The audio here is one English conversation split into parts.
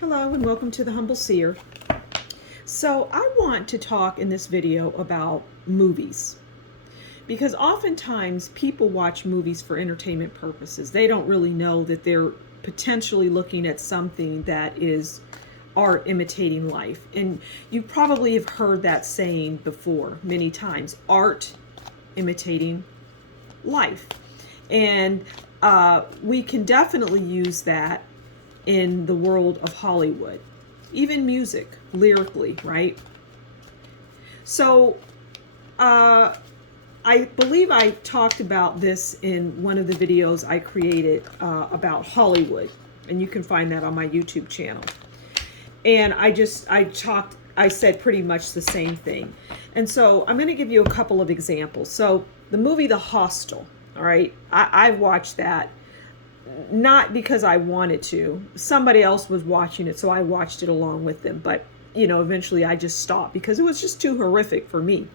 Hello and welcome to the Humble Seer. So I want to talk in this video about movies because oftentimes people watch movies for entertainment purposes. They don't really know that they're potentially looking at something that is art imitating life. And you probably have heard that saying before many times, art imitating life. And we can definitely use that in the world of Hollywood, even music, lyrically, right? So I believe I talked about this in one of the videos I created about Hollywood, and you can find that on my YouTube channel. And I said pretty much the same thing. And so I'm going to give you a couple of examples. So the movie The Hostel, all right, I watched that. Not because I wanted to. Somebody else was watching it, so I watched it along with them. But, eventually I just stopped because it was just too horrific for me.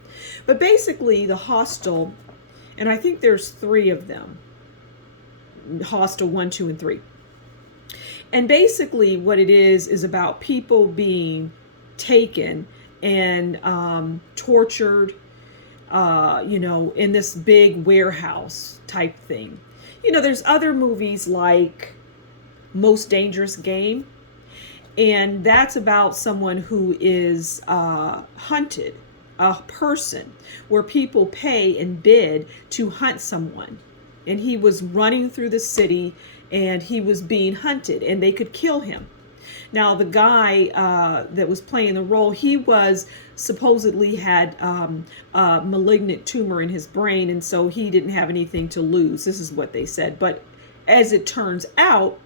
But basically, the Hostel, and I think there's 3 of them. Hostel 1, 2, and 3. And basically what it is about people being taken and tortured, in this big warehouse type thing. There's other movies like Most Dangerous Game, and that's about someone who is hunted, a person where people pay and bid to hunt someone. And he was running through the city and he was being hunted and they could kill him. Now, the guy that was playing the role, he was supposedly had a malignant tumor in his brain, and so he didn't have anything to lose. This is what they said. But as it turns out,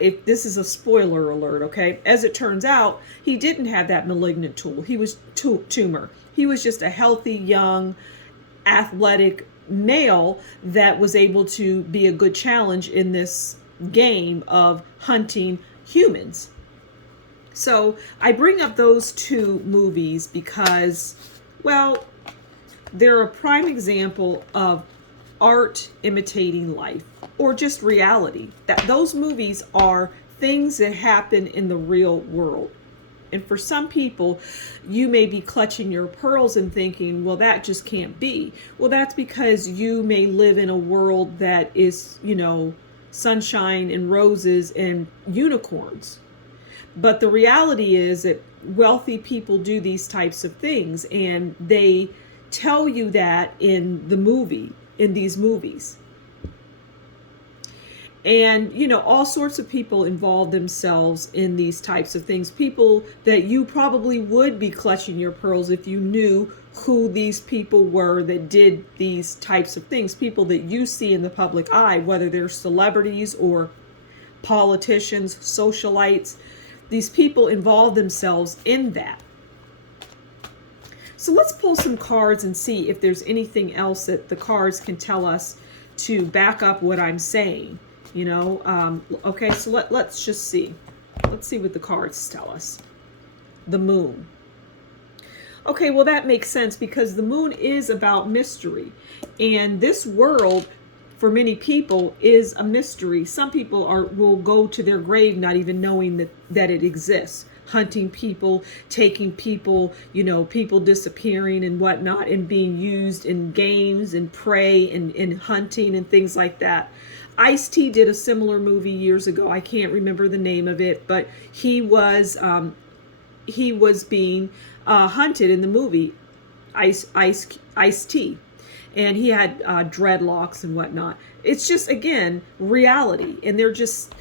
if this is a spoiler alert, okay? As it turns out, he didn't have that malignant tumor. He was just a healthy, young, athletic male that was able to be a good challenge in this game of hunting humans. So I bring up those 2 movies because, well, they're a prime example of art imitating life, or just reality. That those movies are things that happen in the real world. And for some people, you may be clutching your pearls and thinking, well, that just can't be. Well, that's because you may live in a world that is, sunshine and roses and unicorns. But the reality is that wealthy people do these types of things, and they tell you that in these movies. And, all sorts of people involve themselves in these types of things. People that you probably would be clutching your pearls if you knew who these people were that did these types of things. People that you see in the public eye, whether they're celebrities or politicians, socialites. These people involve themselves in that. So let's pull some cards and see if there's anything else that the cards can tell us to back up what I'm saying. Okay, so let's just see. Let's see what the cards tell us. The moon. Okay, well, that makes sense because the moon is about mystery. And this world, for many people, is a mystery. Some people will go to their grave not even knowing that it exists. Hunting people, taking people, people disappearing and whatnot, and being used in games and prey and hunting and things like that. Ice-T did a similar movie years ago. I can't remember the name of it, but he was being hunted in the movie Ice-T. And he had dreadlocks and whatnot. It's just, again, reality. And they're just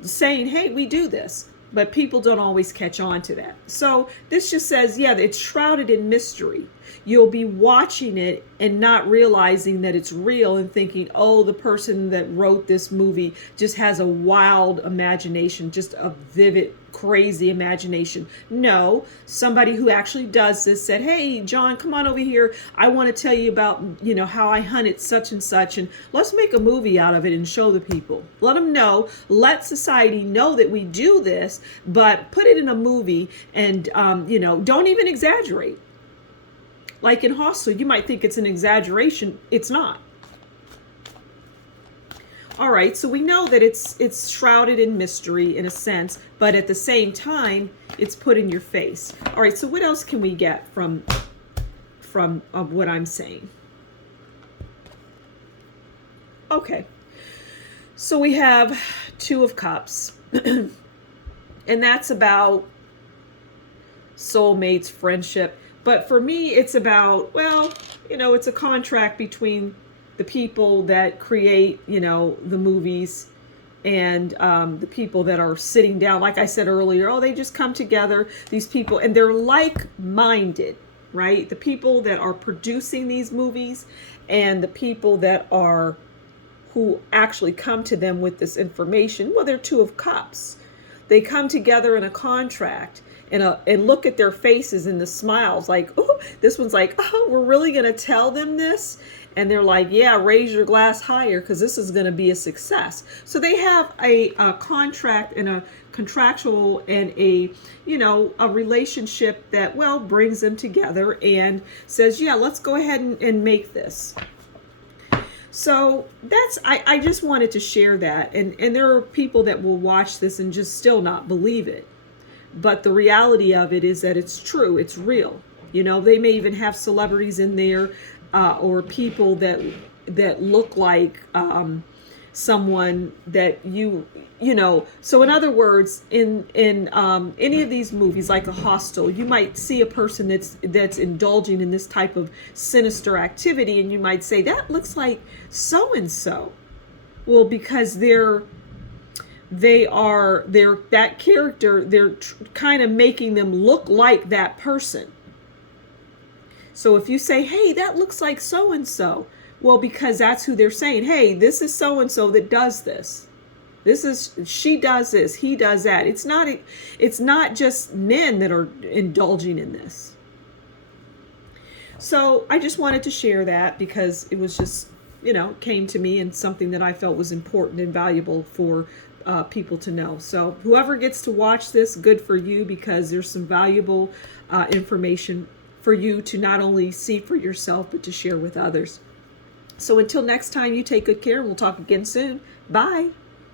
saying, hey, we do this. But people don't always catch on to that. So this just says, yeah, it's shrouded in mystery. You'll be watching it and not realizing that it's real and thinking, oh, the person that wrote this movie just has a wild imagination, just a vivid, crazy imagination. No, somebody who actually does this said, hey, John, come on over here. I want to tell you about, how I hunted such and such, and let's make a movie out of it and show the people. Let them know, let society know that we do this, but put it in a movie and, don't even exaggerate. Like in Hostel, you might think it's an exaggeration. It's not. All right, so we know that it's shrouded in mystery in a sense, but at the same time, it's put in your face. All right, so what else can we get from what I'm saying? Okay, so we have Two of Cups, and that's about soulmates, friendship. But for me, it's about, well, it's a contract between the people that create, the movies and the people that are sitting down. Like I said earlier, oh, they just come together, these people, and they're like-minded, right? The people that are producing these movies and the people that are, who actually come to them with this information, well, they're Two of Cups. They come together in a contract and look at their faces and the smiles like, oh, this one's like, oh, we're really going to tell them this? And they're like, yeah, raise your glass higher because this is going to be a success. So they have a contract and a contractual and a relationship that, well, brings them together and says, yeah, let's go ahead and make this. So I just wanted to share that. And there are people that will watch this and just still not believe it. But the reality of it is that it's true. It's real. They may even have celebrities in there or people that look like someone that So in other words, in any of these movies, like a Hostel, you might see a person that's indulging in this type of sinister activity, and you might say that looks like so and so. Well, because they're that character, they're kind of making them look like that person. So if you say, hey, that looks like so and so, well, because that's who they're saying, hey, this is so and so that does this. She does this, he does that. It's not just men that are indulging in this. So I just wanted to share that because it was just, came to me and something that I felt was important and valuable for people to know. So whoever gets to watch this, good for you, because there's some valuable information for you to not only see for yourself, but to share with others. So until next time, you take good care, and we'll talk again soon. Bye.